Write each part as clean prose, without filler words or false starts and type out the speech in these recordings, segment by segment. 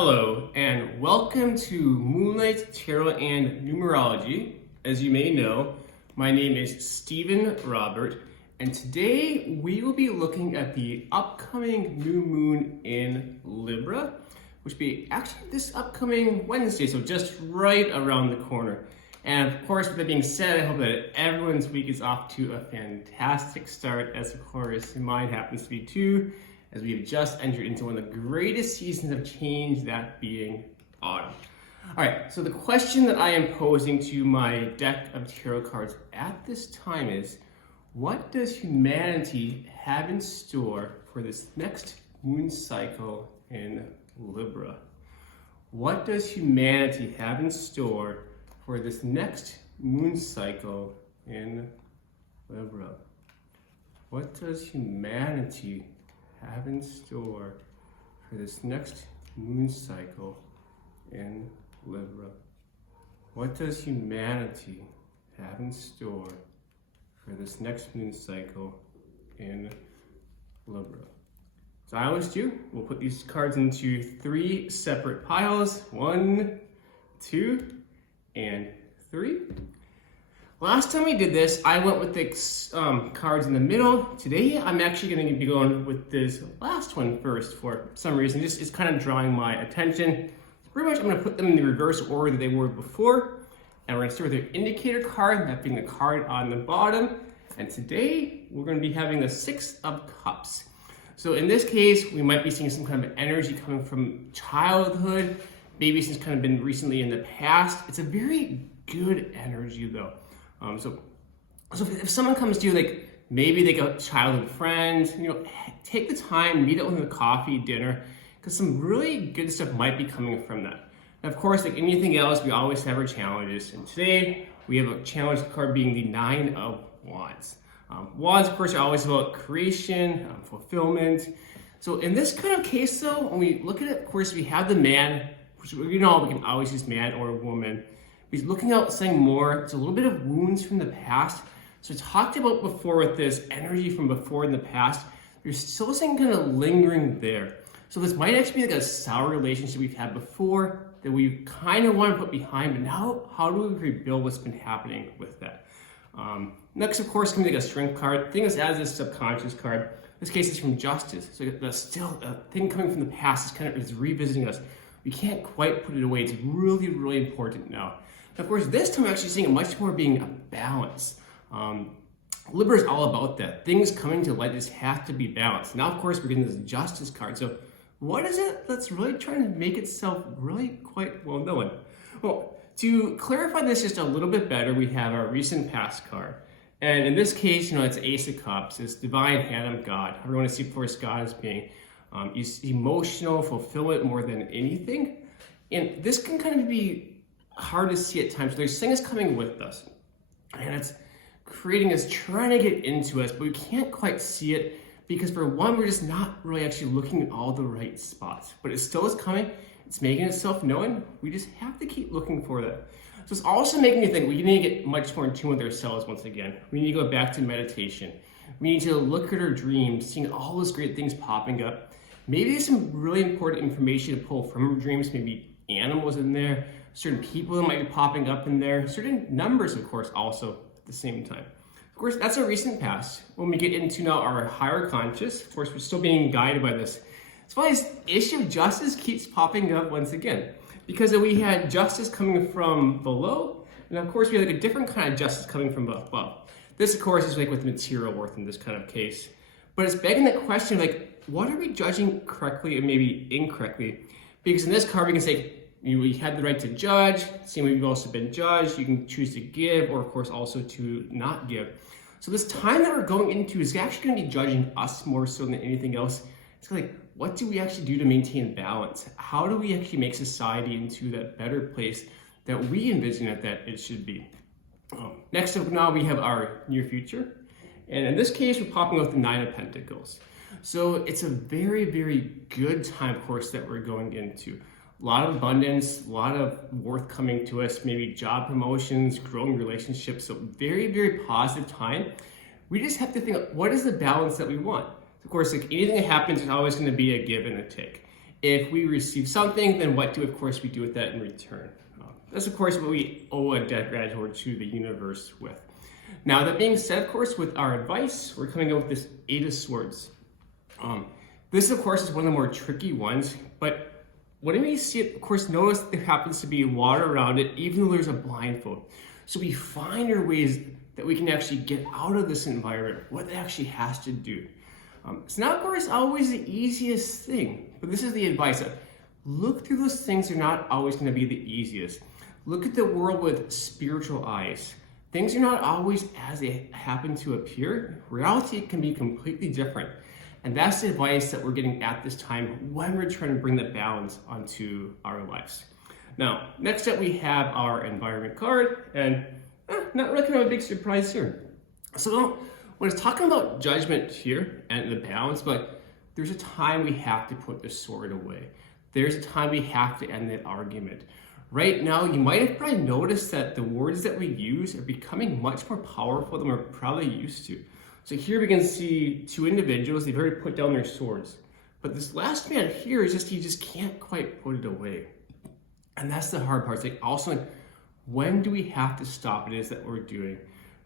Hello, and welcome to Moonlight Tarot and Numerology. As you may know, my name is Stephen Robert, and today we will be looking at the upcoming new moon in Libra, which will be actually this upcoming Wednesday, so just right around the corner. And of course, with that being said, I hope that everyone's week is off to a fantastic start, as of course mine happens to be too, as we have just entered into one of the greatest seasons of change, that being autumn. All right, so the question that I am posing to my deck of tarot cards at this time is, what does humanity have in store for this next moon cycle in Libra? What does humanity have in store for this next moon cycle in Libra? What does humanity have in store for this next moon cycle in Libra? What does humanity have in store for this next moon cycle in Libra? So I always do, we'll put these cards into 3 separate piles. 1, 2, and 3. Last time we did this, I went with the cards in the middle. Today, I'm actually going to be going with this last one first for some reason. Just it's kind of drawing my attention. Pretty much, I'm going to put them in the reverse order that they were before. And we're going to start with the indicator card, that being the card on the bottom. And today, we're going to be having the 6 of Cups. So in this case, we might be seeing some kind of energy coming from childhood, maybe since kind of been recently in the past. It's a very good energy though. So if someone comes to you, like maybe they got childhood friends, take the time, meet up with them at coffee, dinner, because some really good stuff might be coming from that. And of course, like anything else, we always have our challenges. And today we have a challenge card being the 9 of Wands. Wands, of course, are always about creation, fulfillment. So in this kind of case though, when we look at it, of course, we have the man, which we can always use man or woman. He's looking out, saying more. It's a little bit of wounds from the past. So I talked about before with this energy from before in the past. There's still something kind of lingering there. So this might actually be like a sour relationship we've had before that we kind of want to put behind, but now how do we rebuild what's been happening with that? Next, of course, can be like a strength card. The thing is, as this subconscious card, in this case it's from Justice. So that's still a thing coming from the past is revisiting us. We can't quite put it away. It's really, really important now. Of course, this time I'm actually seeing it much more being a balance. Libra is all about that. Things coming to light just have to be balanced. Now, of course, we're getting this Justice card. So what is it that's really trying to make itself really quite well known? Well, to clarify this just a little bit better, we have our recent past card. And in this case, it's Ace of Cups. It's divine hand of God. Everyone to see, of course, God as being emotional fulfillment more than anything. And this can kind of be hard to see at times. There's things coming with us, and it's creating us, trying to get into us, but we can't quite see it because, for one, we're just not really actually looking at all the right spots. But it still is coming. It's making itself known. We just have to keep looking for that. So it's also making me think we need to get much more in tune with ourselves once again. We need to go back to meditation. We need to look at our dreams, seeing all those great things popping up. Maybe there's some really important information to pull from our dreams, maybe animals in there, certain people that might be popping up in there, certain numbers, of course, also at the same time. Of course, that's our recent past. When we get into now our higher conscious, of course, we're still being guided by this. That's why this issue of justice keeps popping up once again, because we had justice coming from below, and of course, we had like a different kind of justice coming from above. This, of course, is like with material worth in this kind of case. But it's begging the question, like, what are we judging correctly and maybe incorrectly? Because in this card, we can say, we had the right to judge, same way we've also been judged. You can choose to give, or of course also to not give. So this time that we're going into is actually going to be judging us more so than anything else. It's like, what do we actually do to maintain balance? How do we actually make society into that better place that we envision that it should be? Next up now, we have our near future. And in this case, we're popping out the 9 of Pentacles. So it's a very, very good time, of course, that we're going into. A lot of abundance, a lot of worth coming to us, maybe job promotions, growing relationships. So very, very positive time. We just have to think, what is the balance that we want? Of course, like anything that happens, there's always going to be a give and a take. If we receive something, then what do, of course, we do with that in return? That's, of course, what we owe a debt gratitude to the universe with. Now, that being said, of course, with our advice, we're coming up with this Eight of Swords. This, of course, is one of the more tricky ones, but whenever you see it, of course, notice there happens to be water around it, even though there's a blindfold. So we find our ways that we can actually get out of this environment, what it actually has to do. It's not, of course, always the easiest thing, but this is the advice. Look through those things. They're not always going to be the easiest. Look at the world with spiritual eyes. Things are not always as they happen to appear. Reality can be completely different. And that's the advice that we're getting at this time when we're trying to bring the balance onto our lives. Now, next up we have our environment card, and not really kind of a big surprise here. So when it's talking about judgment here and the balance, but there's a time we have to put the sword away. There's a time we have to end that argument. Right now, you might have probably noticed that the words that we use are becoming much more powerful than we're probably used to. So here we can see two individuals, they've already put down their swords. But this last man here is just, he just can't quite put it away. And that's the hard part. It's like also, when do we have to stop it is that we're doing?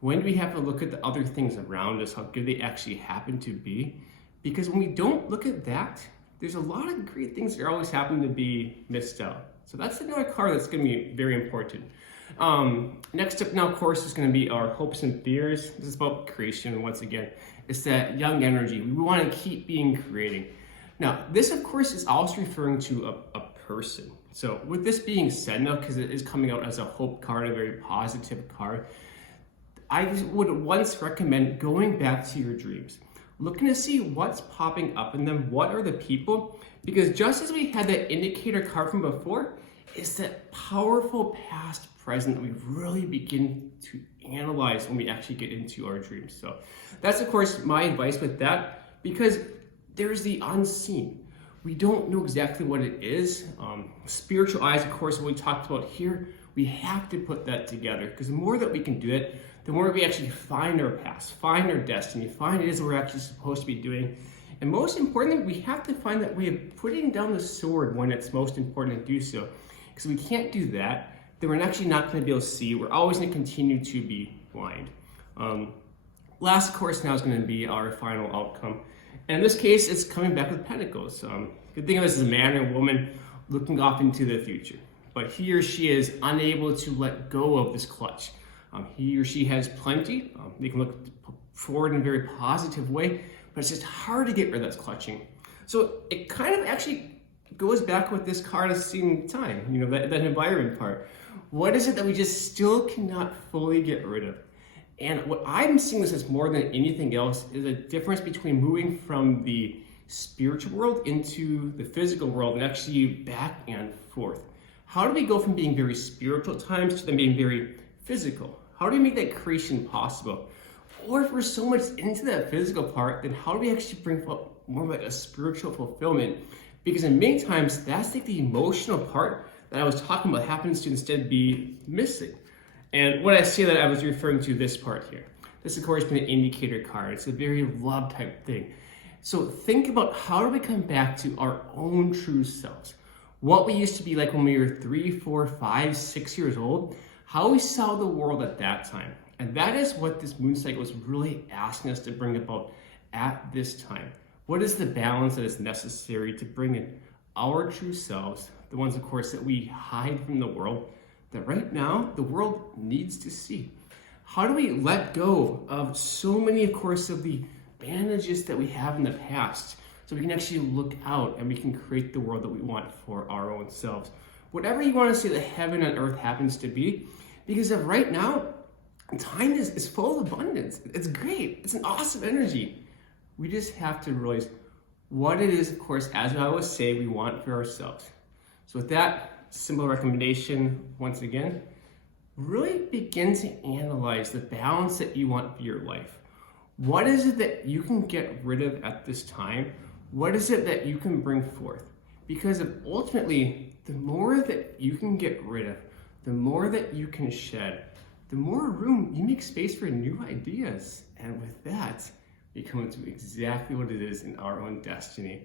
When do we have to look at the other things around us, how good they actually happen to be? Because when we don't look at that, there's a lot of great things that always happen to be missed out. So that's another card that's going to be very important. Next up now, of course, is going to be our hopes and fears. This is about creation once again. It's that young energy. We want to keep being creating. Now, this, of course, is also referring to a person. So with this being said now, because it is coming out as a hope card, a very positive card, I would once recommend going back to your dreams, looking to see what's popping up in them, what are the people, because just as we had that indicator card from before, it's that powerful past present that we really begin to analyze when we actually get into our dreams. So that's, of course, my advice with that, because there's the unseen. We don't know exactly what it is. Spiritual eyes, of course, what we talked about here, we have to put that together, because the more that we can do it, the more we actually find our past, find our destiny, find it is what we're actually supposed to be doing. And most importantly, we have to find that way of putting down the sword when it's most important to do so. Because if we can't do that, then we're actually not going to be able to see. We're always going to continue to be blind. Last, of course, now is going to be our final outcome. And in this case, it's coming back with Pentacles. You can think of this as a man or woman looking off into the future. But he or she is unable to let go of this clutch. He or she has plenty. They can look forward in a very positive way, but it's just hard to get rid of that clutching. So it kind of actually goes back with this card at the same time, you know, that environment part. What is it that we just still cannot fully get rid of? And what I'm seeing this as more than anything else is a difference between moving from the spiritual world into the physical world and actually back and forth. How do we go from being very spiritual at times to then being very physical? How do we make that creation possible? Or if we're so much into that physical part, then how do we actually bring more like a spiritual fulfillment? Because in many times, that's like the emotional part that I was talking about happens to instead be missing. And when I say that, I was referring to this part here. This, of course, is an indicator card. It's a very love type thing. So think about how do we come back to our own true selves? What we used to be like when we were 3, 4, 5, 6 years old, how we saw the world at that time. And that is what this moon cycle is really asking us to bring about at this time. What is the balance that is necessary to bring in our true selves, the ones, of course, that we hide from the world, that right now the world needs to see? How do we let go of so many, of course, of the bandages that we have in the past so we can actually look out and we can create the world that we want for our own selves? Whatever you want to say that heaven and earth happens to be, because of right now, time is full of abundance. It's great. It's an awesome energy. We just have to realize what it is, of course, as I always say, we want for ourselves. So with that simple recommendation, once again, really begin to analyze the balance that you want for your life. What is it that you can get rid of at this time? What is it that you can bring forth? Because ultimately, the more that you can get rid of, the more that you can shed, the more room you make space for new ideas. And with that, we come to exactly what it is in our own destiny.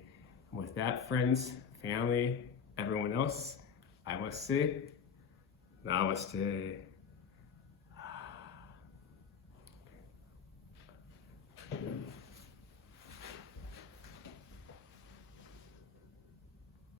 And with that, friends, family, everyone else, I must say, namaste.